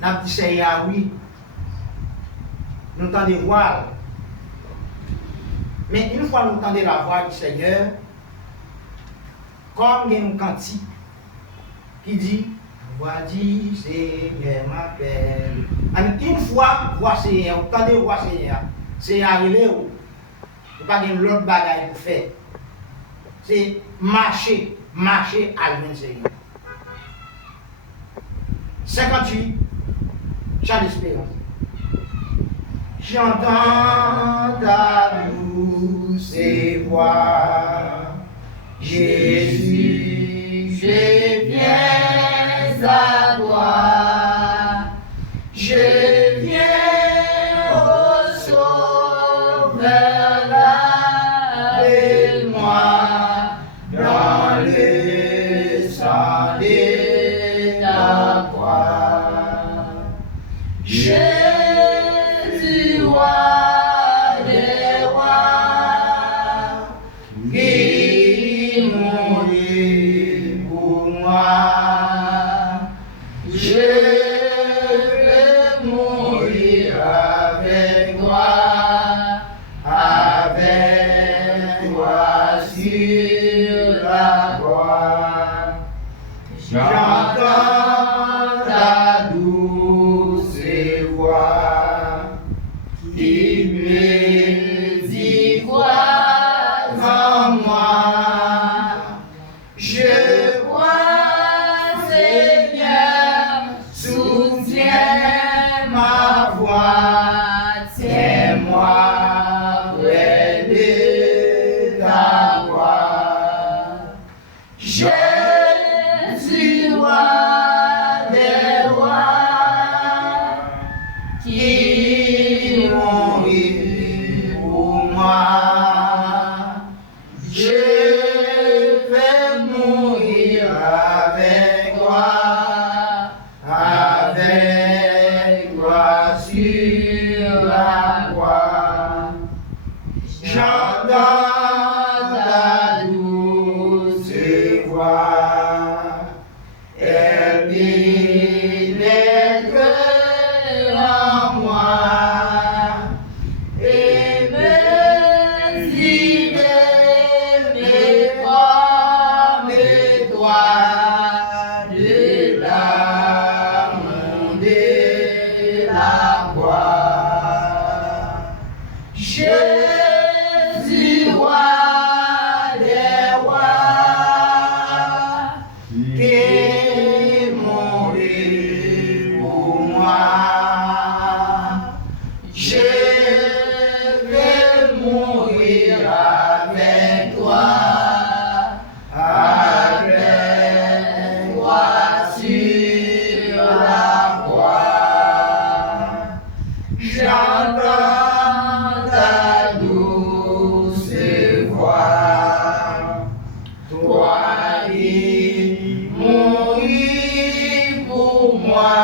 n'a dit Seigneur, oui, nous entendons voir. Mais une fois nous entendons la voix du Seigneur, comme il y a un cantique qui dit, voici Seigneur m'appelle. Une fois, voix Seigneur, vous entendez voix Seigneur, Seigneur arrivé, vous n'avez pas l'autre bagaille pour faire. C'est marcher à l'humain Seigneur. 58, chant d'espérance. J'entends ta douce voix, Jésus, je viens à toi, je viens au Sauveur, lave-moi dans le sang de ta croix. Jésus, roi des rois, qui mourit pour moi. Je veux mourir avec toi sur la croix. J'entends ta douce voix qui me dit crois en moi. Je crois, Seigneur, soutiens ma voix, tiens-moi près de ta voix. Jésus, roi des rois, qui mourit pour moi. Je vais mourir avec toi sur la croix. J'entends ta douce voix, elle pénètre en moi et mes idées me forment toi de l'amour de la croix. Jésus, roi des rois, qui mourit pour moi. Je vais mourir avec toi sur la croix. J'entends ta douce voix, toi qui mouris pour moi.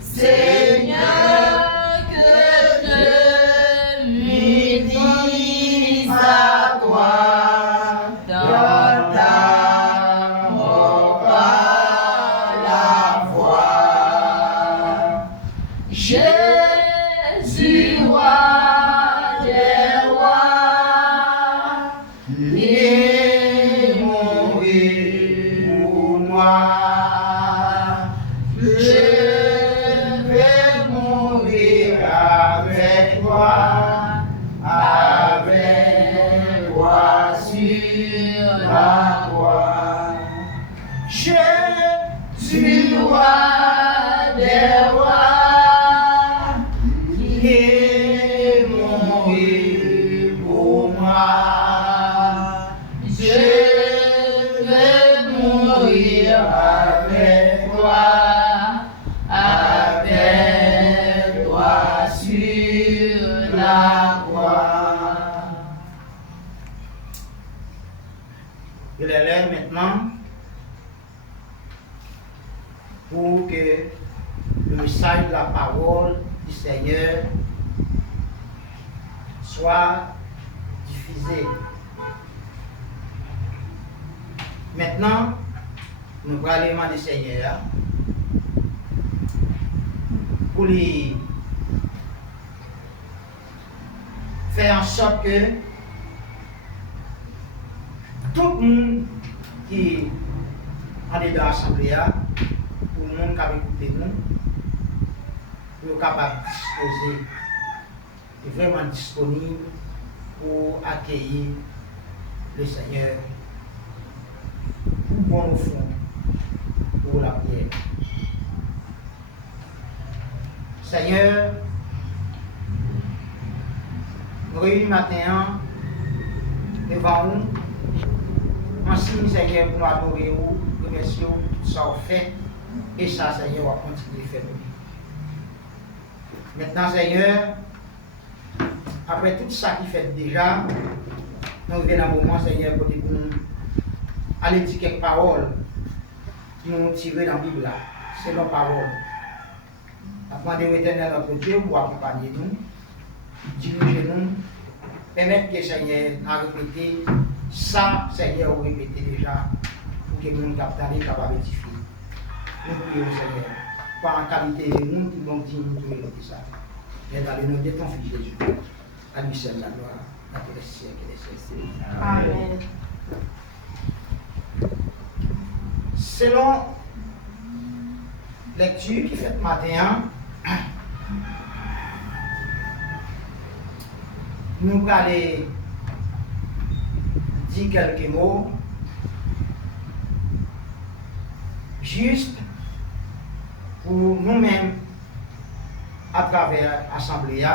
Seigneur, que je m'unisse à toi dans ta mort par la foi. Jésus, roi des rois, qui mourit pour moi. Je vais mourir avec toi sur la croix. Jésus, roi des rois, qui mourit pour moi. Je vais mourir avec toi sur la croix. Il est l'heure maintenant pour que le message de la parole du Seigneur soit diffusé. Maintenant, nous allons demander au Seigneur pour les faire en sorte que tout le monde qui est en dedans de l'Assemblée, tout le monde qui a écouté nous, est capable de disposer, est vraiment disponible pour accueillir le Seigneur pour bon au fond, pour la prière. Seigneur, nous réunis matin devant nous, en signe, Seigneur, pour nous adorer, remercier tout ça on fait, et ça, Seigneur, on va continuer à faire. Maintenant, Seigneur, après tout ça qui fait déjà, nous venons un moment, Seigneur, pour nous aller dire quelques paroles qui nous tirent dans la Bible, c'est nos paroles. Demandez au Éternel notre Dieu pour accompagner nous, diriger nous, permettre que le Seigneur a répété ça, Seigneur, vous répétez déjà, pour que nous captons capable de rectifier. Nous prions, Seigneur, par la qualité de nous qui l'ont dit, nous prions ça. Et dans le nom de ton Fils Jésus, à lui seul la gloire, à tous les siècles et les siècles. Amen. Selon lecture qui fait matin, nous allons dire quelques mots juste pour nous-mêmes à travers l'Assemblée,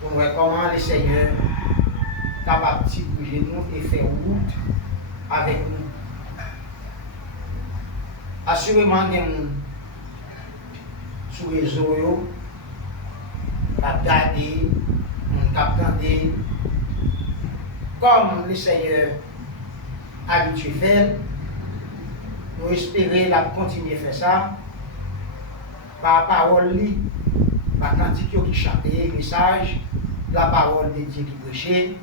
pour voir comment le Seigneur est capable de diriger nous et faire route avec nous. Assurément, nous sur les réseaux, nous regarder, nous attendre, comme le Seigneur a habitué à faire. Nous espérons la continuer à faire ça par parole, par cantique qui chantait, message, la parole de Dieu qui prêchait.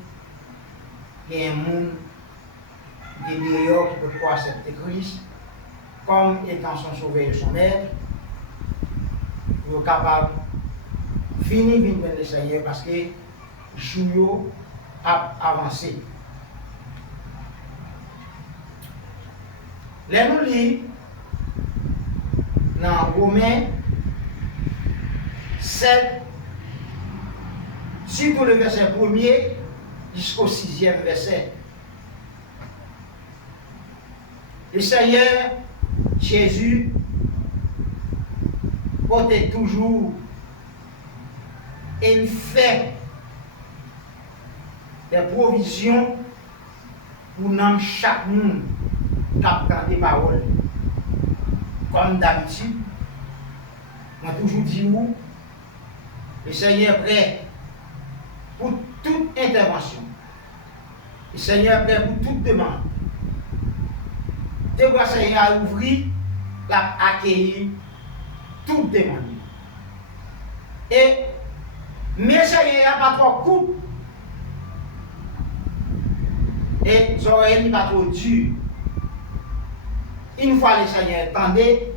Il y a un monde des meilleurs qui peut croire accepter Christ comme étant son sauveur et son maître. Nous sommes capables de finir vers le Seigneur parce que le jour a avancé. Là, nous lisons dans Romains 7, surtout le verset 1er jusqu'au 6e verset. Le Seigneur Jésus portait toujours et il fait des provisions pour nous, chaque monde captant des paroles. Comme d'habitude, on a toujours dit où le Seigneur est prêt pour toute intervention. Le Seigneur est prêt pour toute demande. Dès que le Seigneur a ouvert, il a accueilli toute demande. Et mais le Seigneur n'a pas trop court. Et les oreilles pas trop dur. Une fois le Seigneur attendait,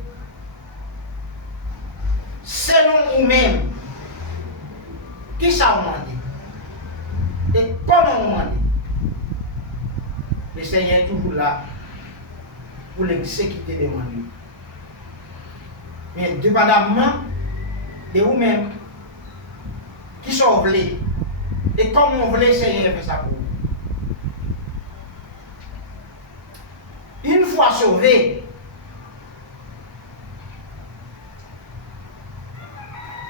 selon vous-même, qui ça vous demande? Et comment vous demandez? Le Seigneur est toujours là pour l'exécuter des demandes. Mais dépendamment de vous-même, qui sont voulés, et comment vous voulez, le Seigneur fait ça pour vous. Une fois sauvé,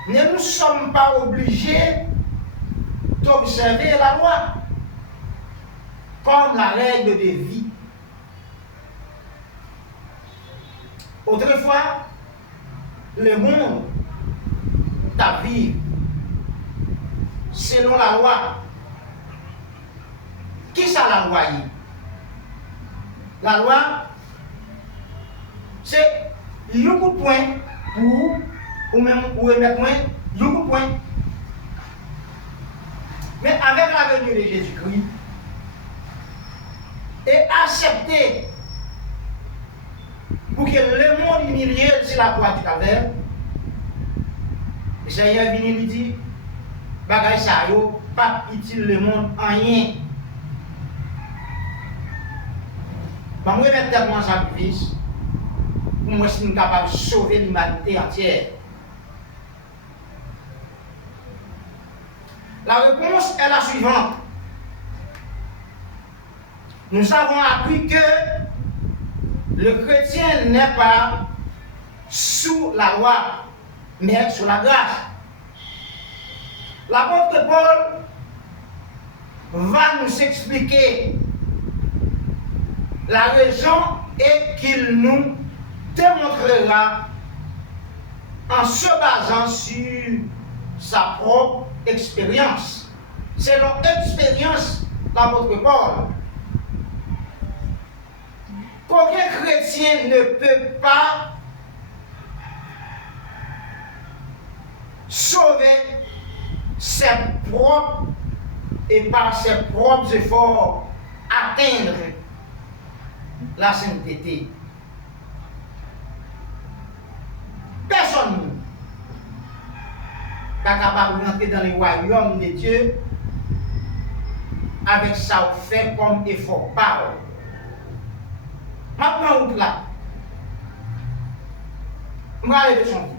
nous ne sommes pas obligés d'observer la loi comme la règle de vie. Autrefois, le monde t'a vécu selon la loi. Qui ça la loi? La loi, c'est un coup de poing pour, ou même pour remettre point, un coup de poing. Mais avec la venue de Jésus-Christ, et accepter pour que le monde humilié sur la croix du calvaire, Le Seigneur vient lui dire, bagay ça yo, pas utile le monde en rien. Quand moi mettre tellement en sacrifice, pour moi je suis capable de sauver l'humanité entière. La réponse est la suivante. Nous avons appris que le chrétien n'est pas sous la loi, mais sous la grâce. L'apôtre Paul va nous expliquer la raison et qu'il nous démontrera en se basant sur sa propre expérience. C'est leur expérience, l'apôtre Paul. Qu'aucun chrétien ne peut pas sauver ses propres et par ses propres efforts atteindre la sainteté. Personne n'est capable d'entrer dans le royaume de Dieu avec ça fait comme effort. Je prends route là. Je vais aller de son vie.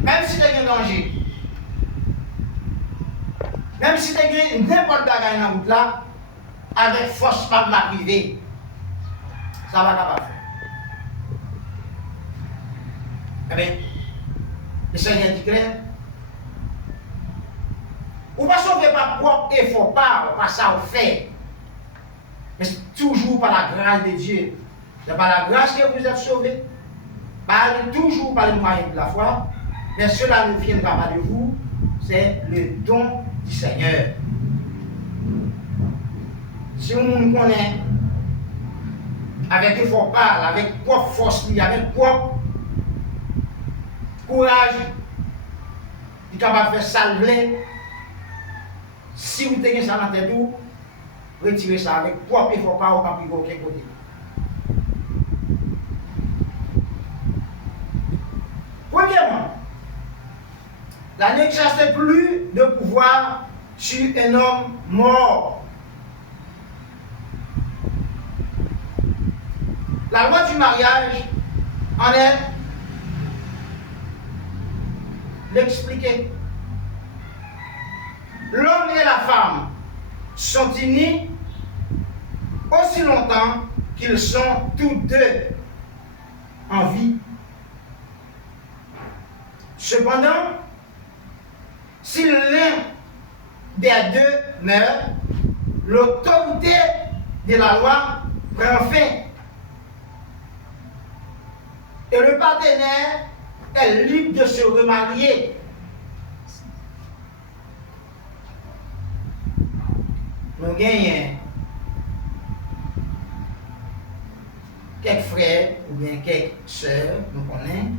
Même si tu as un danger, même si tu as n'importe quoi dans la route là, avec force pas ma privée, ça va capable faire. Eh bien, le Seigneur dit clair, ou pas sauver par propre effort, pas ça au fait, mais toujours par la grâce de Dieu. C'est par la grâce que vous êtes sauvés, toujours par les moyens de la foi, mais cela ne viendra pas de vous, c'est le don du Seigneur. Si on nous connaît, avec effort parle, avec propre force, avec propre courage, il est capable de faire salver. Si vous tenez ça dans la tête, retirez ça avec propre effort parle, pas plus aucun côté. Premièrement, la n'exerce plus de pouvoir sur un homme mort. La loi du mariage en est l'expliquer. L'homme et la femme sont unis aussi longtemps qu'ils sont tous deux en vie. Cependant, si l'un des deux meurt, l'autorité de la loi prend fin. Et le partenaire est libre de se remarier. Nous gagnons quelques frères ou bien quelques sœurs, nous connaissons.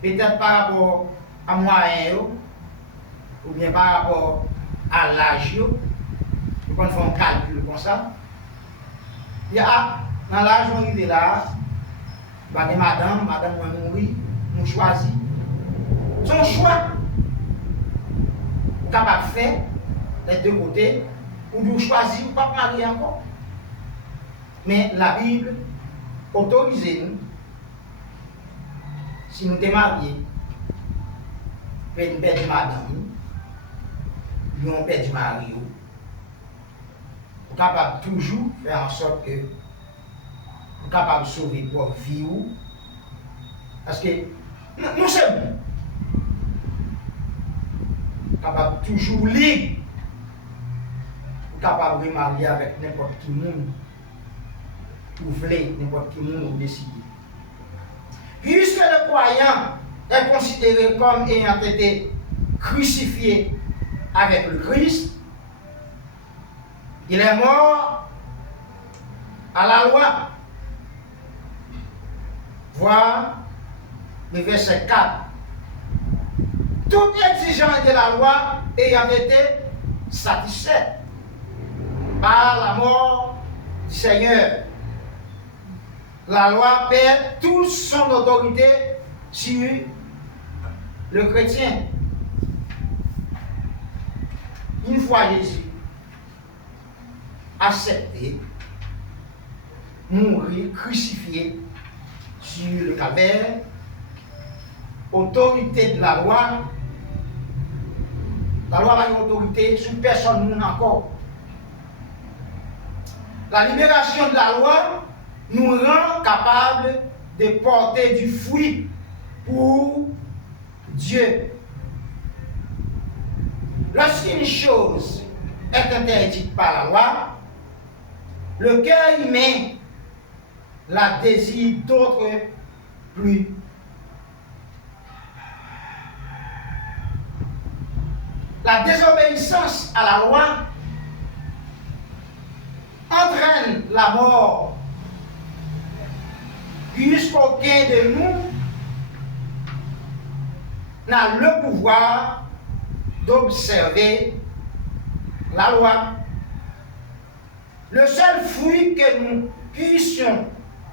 Peut-être par rapport à moyen ou bien par rapport à l'âge, nous pouvons faire un calcul comme ça. Il y a dans l'âge où il est là, madame va mourir, nous choisissons. Son choix, capable de faire les deux côtés, ou nous choisir ou pas marier encore. Mais la Bible autorise nous, si nous sommes mariés, une paix de madame, nous on paix du mari, nous sommes capables toujours faire en sorte que nous sommes capables de sauver votre vie. Parce que nous sommes capables toujours libres, capables de marier avec n'importe qui monde, ou voulez n'importe qui monde ou décider. Puisque le croyant est considéré comme ayant été crucifié avec le Christ, il est mort à la loi. Voir le verset 4. Toute exigence de la loi ayant été satisfaite par la mort du Seigneur. la loi perd toute son autorité sur le chrétien. Une fois Jésus accepté, mourir, crucifié sur le calvaire, autorité de la loi a une autorité sur personne encore. La libération de la loi nous rend capables de porter du fruit pour Dieu. Lorsqu'une chose est interdite par la loi, le cœur humain la désire d'autre plus. La désobéissance à la loi entraîne la mort, puisqu'aucun de nous n'a le pouvoir d'observer la loi. Le seul fruit que nous puissions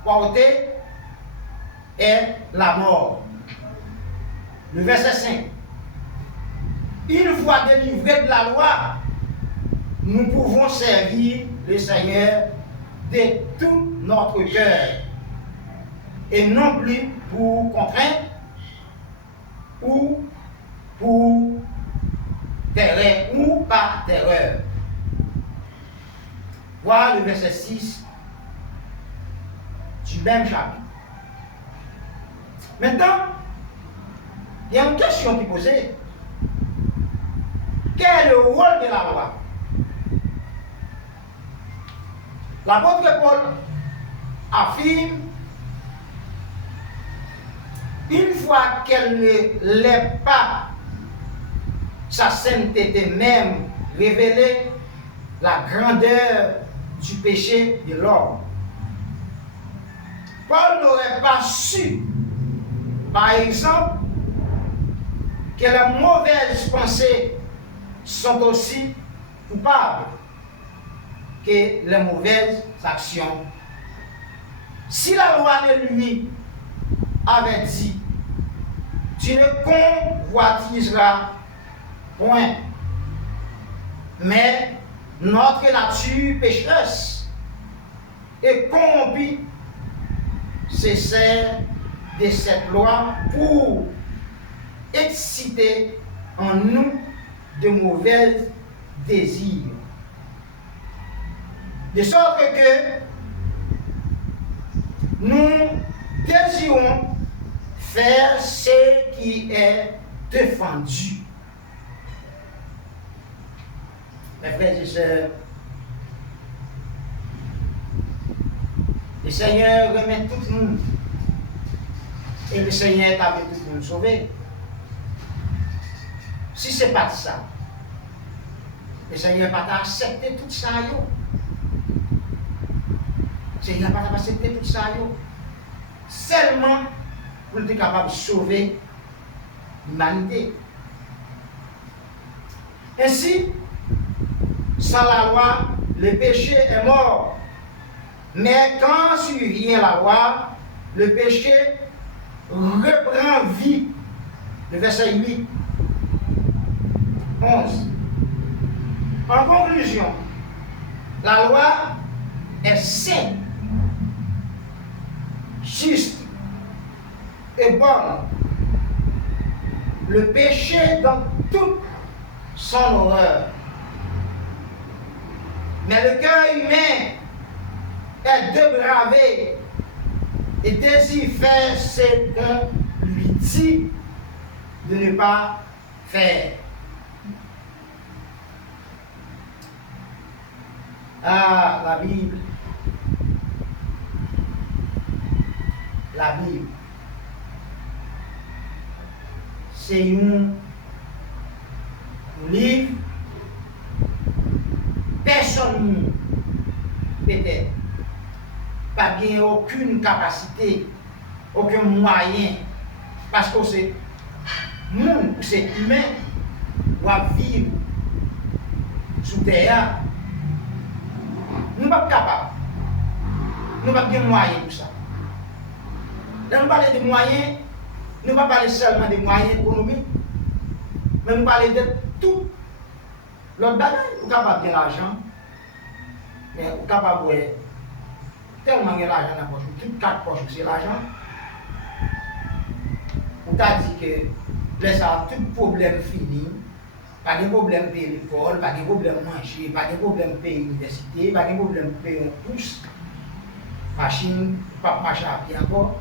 porter est la mort. Le verset 5. Une fois délivrés de la loi, nous pouvons servir le Seigneur de tout notre cœur et non plus pour contrainte ou pour terreur ou par terreur. Voilà le verset 6 du même chapitre. Maintenant, il y a une question qui est posée. Quel est le rôle de la loi? L'apôtre Paul affirme, une fois qu'elle ne l'est pas, sa sainteté même révélée la grandeur du péché de l'homme. Paul n'aurait pas su, par exemple, que les mauvaises pensées sont aussi coupables que les mauvaises actions. Si la loi de lui avait dit, tu ne convoitiseras point, mais notre nature pécheresse et corrompue se sert de cette loi pour exciter en nous de mauvais désirs. De sorte que nous désirons faire ce qui est défendu. Mes frères et sœurs, le Seigneur remet tout le monde. Et le Seigneur t'a tout le monde sauvé. Si ce n'est pas ça, le Seigneur n'a pas accepté tout ça. Le Seigneur n'a pas accepté tout ça. Seulement pour être capable de sauver l'humanité. Ainsi, sans la loi, le péché est mort. Mais quand survient la loi, le péché reprend vie. Le verset 8. 11. En conclusion, la loi est sainte, juste et bonne. Le péché dans toute son horreur. Mais le cœur humain est dépravé et désire faire ce qu'on lui dit de ne pas faire. Ah, la Bible. La Bible. C'est un livre. Personne, peut-être, pas gagné aucune capacité, aucun moyen, parce que c'est monde, c'est humain, doit vivre sous terre. Nous ne sommes pas capables. Nous n'avons pas de moyens pour ça. Là, nous parlons des moyens, nous ne parlons pas seulement des moyens économiques, mais nous parlons de tout. L'autre bagage, vous êtes capable de l'argent, mais vous êtes capable de tellement de l'argent dans la poche, toutes 4 poches, c'est l'argent. On t'a dit que là, tout problème fini, pas de problème payer l'école, pas de problème manger, pas de problème payer l'université, pas de problème payer un pouce, machine, pas marcher à pied encore.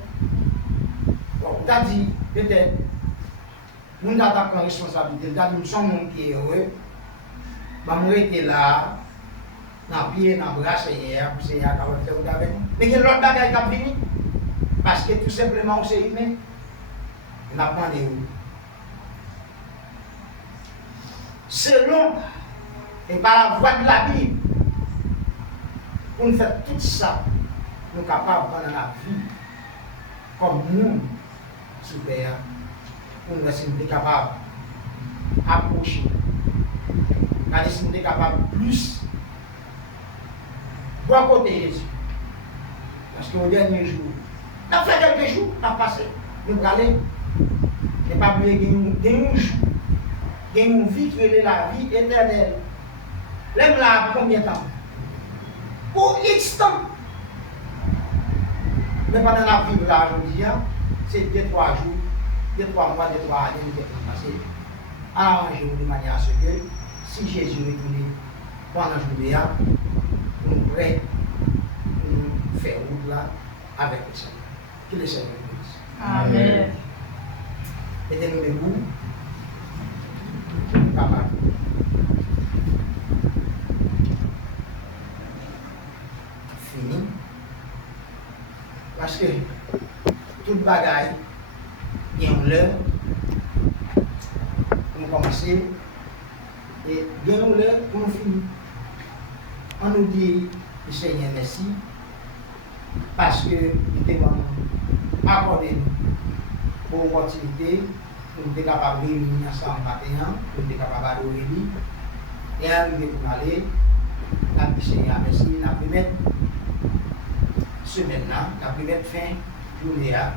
Bon, on t'a dit, peut-être, nous avons pris responsabilité, nous sommes gens qui sont heureux, nous été là, dans le pied, dans le bras, c'est hier, c'est hier, c'est avec nous. Mais il y a l'autre bagage qui a fini, parce que tout simplement, on s'est humain. On a demandé où. Selon, et par la voie de la Bible, pour nous faire tout ça, nous sommes capables pendant la vie, comme nous, super, pour nous être capables d'approcher. Quand nous sommes capables plus, voir côté Jésus. Parce qu'au dernier jour, on a fait quelques jours, on a passé, nous allons. Et pas oublier qu'il y a une vie qui est la vie éternelle. L'aime là combien de temps? Pour X temps. Mais pendant la vie de là, je dis, c'est 2-3 jours, 2-3 mois, 2-3 années, nous devons passer. Arrangez-vous de manière à ce que, si Jésus est venu pendant la journée, nous sommes prêts pour nous faire route là avec le Seigneur. Que le Seigneur nous bénisse. Amen. Mettez-nous debout. Papa. Fini. Parce que toute bagaille, il y a une heure pour nous commencer et il y a une heure pour nous finir. On nous dit le Seigneur merci parce que il était accordé pour l'opportunité pour nous être capables de réunir ensemble matin, pour nous être capables d'adorer lui et arriver pour aller. La Seigneur merci, la première semaine là, la première fin journée là,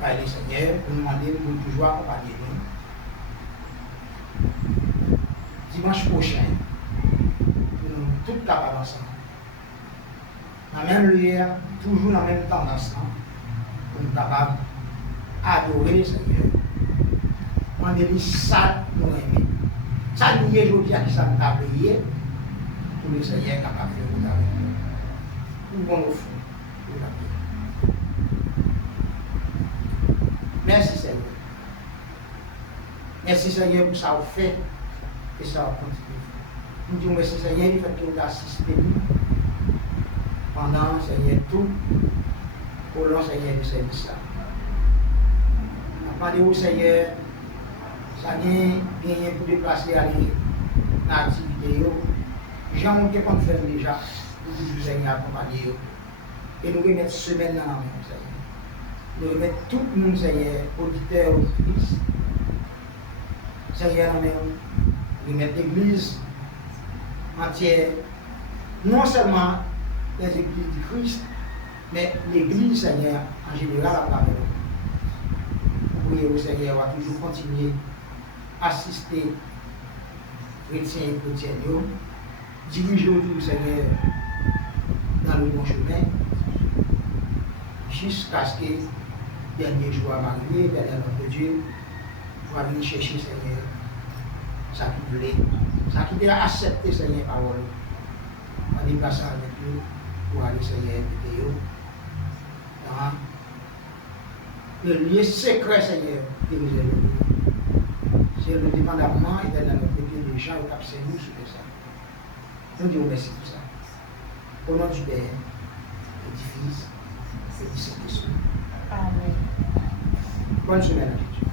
par le Seigneur pour nous demander de toujours accompagner nous. Dimanche prochain, nous sommes tous capables ensemble. Dans la même lieu, toujours dans le même temps ensemble, pour nous capables adorer le Seigneur. Demander ça nous aimer. Ça nous est aujourd'hui à qui ça nous a prié. Pour le Seigneur est capable de faire vous avec nous. Pour bon au fond. Merci Seigneur. Merci Seigneur pour ça vous fait et ça va continuer. Nous disons merci Seigneur du fait que vous avez assisté pendant Seigneur tout au long Seigneur de service. Demandez au Seigneur, ça vient pour déplacer aller dans l'activité. Jean ont qu'on fait déjà, pour toujours Seigneur accompagner. Et nous remettre semaine dans la main, Seigneur. Nous remettre tout le monde, Seigneur, auditeurs, auditrices. Seigneur, nous remettre l'église entière, non seulement les églises du Christ, mais l'église, Seigneur, en général, à travers nous. Priez au Seigneur, va toujours continuer à assister chrétiens et chrétiennes, diriger autour, Seigneur, dans le bon chemin, jusqu'à ce que le dernier jour va arriver, vers notre Dieu, va venir chercher, Seigneur, ça qui voulait, ça qui doit accepter, Seigneur, parole. On va déplacer avec nous pour aller, Seigneur, vidéo, dans le lieu secret, Seigneur, que nous avons. C'est le dépendamment et dans notre Dieu, les gens qui captent nous sur ça. Nous disons merci pour ça. Au nom du Père, et du Fils, et du Saint-Esprit. Amen. Bonne semaine à tous.